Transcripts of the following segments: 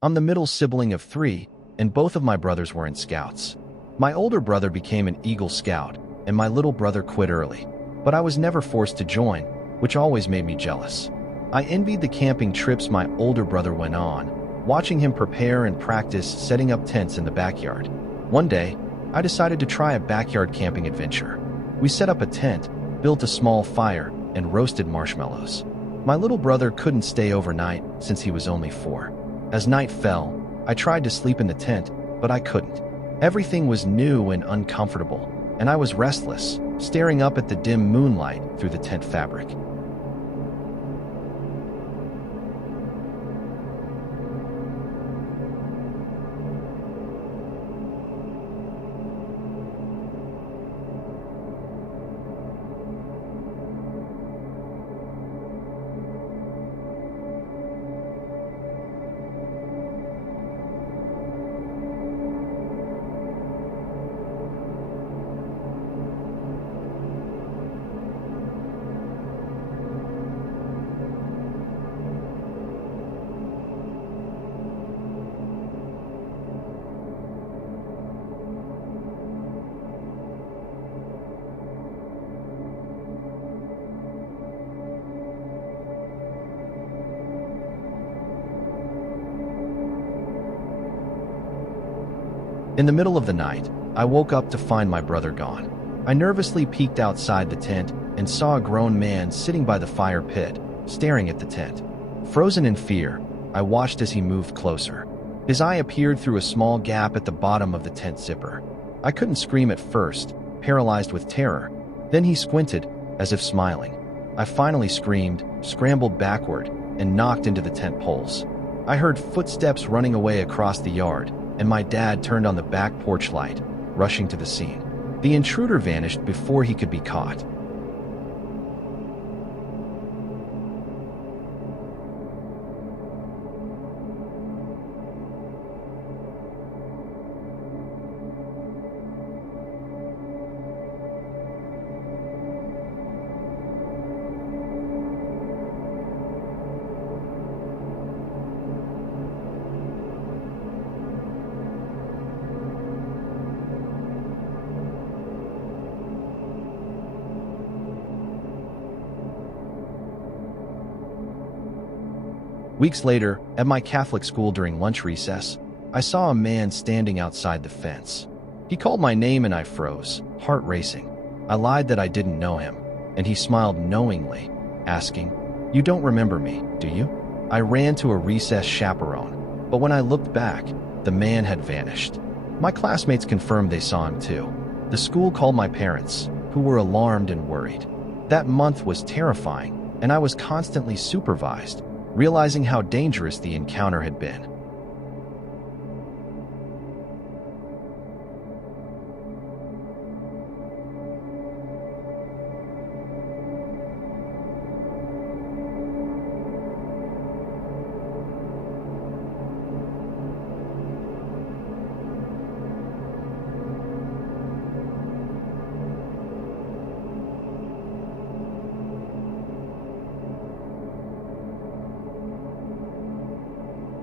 I'm the middle sibling of three, and both of my brothers were in Scouts. My older brother became an Eagle Scout, and my little brother quit early. But I was never forced to join, which always made me jealous. I envied the camping trips my older brother went on, watching him prepare and practice setting up tents in the backyard. One day, I decided to try a backyard camping adventure. We set up a tent, built a small fire, and roasted marshmallows. My little brother couldn't stay overnight since he was only 4. As night fell, I tried to sleep in the tent, but I couldn't. Everything was new and uncomfortable, and I was restless, staring up at the dim moonlight through the tent fabric. In the middle of the night, I woke up to find my brother gone. I nervously peeked outside the tent and saw a grown man sitting by the fire pit, staring at the tent. Frozen in fear, I watched as he moved closer. His eye appeared through a small gap at the bottom of the tent zipper. I couldn't scream at first, paralyzed with terror. Then he squinted, as if smiling. I finally screamed, scrambled backward, and knocked into the tent poles. I heard footsteps running away across the yard, and my dad turned on the back porch light, rushing to the scene. The intruder vanished before he could be caught. Weeks later, at my Catholic school during lunch recess, I saw a man standing outside the fence. He called my name and I froze, heart racing. I lied that I didn't know him, and he smiled knowingly, asking, "You don't remember me, do you?" I ran to a recess chaperone, but when I looked back, the man had vanished. My classmates confirmed they saw him too. The school called my parents, who were alarmed and worried. That month was terrifying, and I was constantly supervised, realizing how dangerous the encounter had been.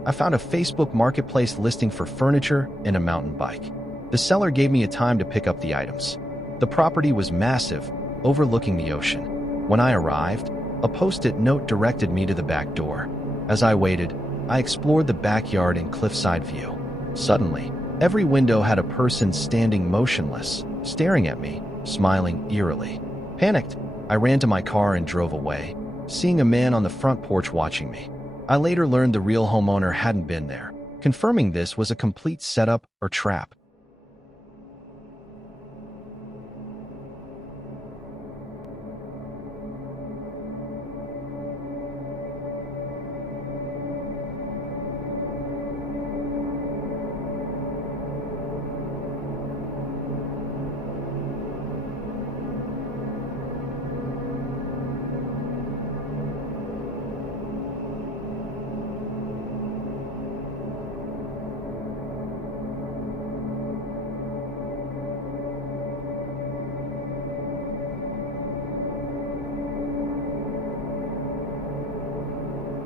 I found a Facebook marketplace listing for furniture and a mountain bike. The seller gave me a time to pick up the items. The property was massive, overlooking the ocean. When I arrived, a post-it note directed me to the back door. As I waited, I explored the backyard and cliffside view. Suddenly, every window had a person standing motionless, staring at me, smiling eerily. Panicked, I ran to my car and drove away, seeing a man on the front porch watching me. I later learned the real homeowner hadn't been there, confirming this was a complete setup or trap.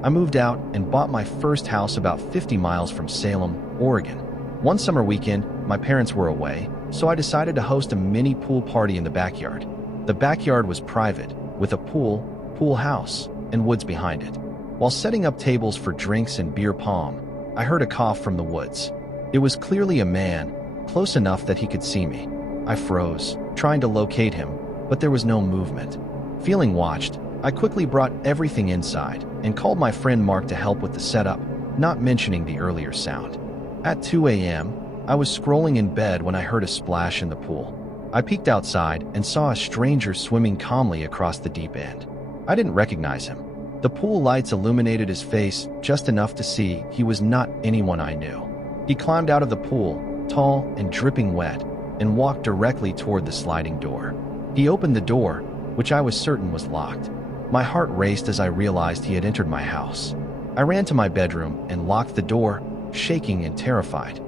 I moved out and bought my first house about 50 miles from Salem, Oregon. One summer weekend, my parents were away, so I decided to host a mini pool party in the backyard. The backyard was private, with a pool house, and woods behind it. While setting up tables for drinks and beer pong, I heard a cough from the woods. It was clearly a man, close enough that he could see me. I froze, trying to locate him, but there was no movement. Feeling watched, I quickly brought everything inside and called my friend Mark to help with the setup, not mentioning the earlier sound. At 2 a.m., I was scrolling in bed when I heard a splash in the pool. I peeked outside and saw a stranger swimming calmly across the deep end. I didn't recognize him. The pool lights illuminated his face just enough to see he was not anyone I knew. He climbed out of the pool, tall and dripping wet, and walked directly toward the sliding door. He opened the door, which I was certain was locked. My heart raced as I realized he had entered my house. I ran to my bedroom and locked the door, shaking and terrified.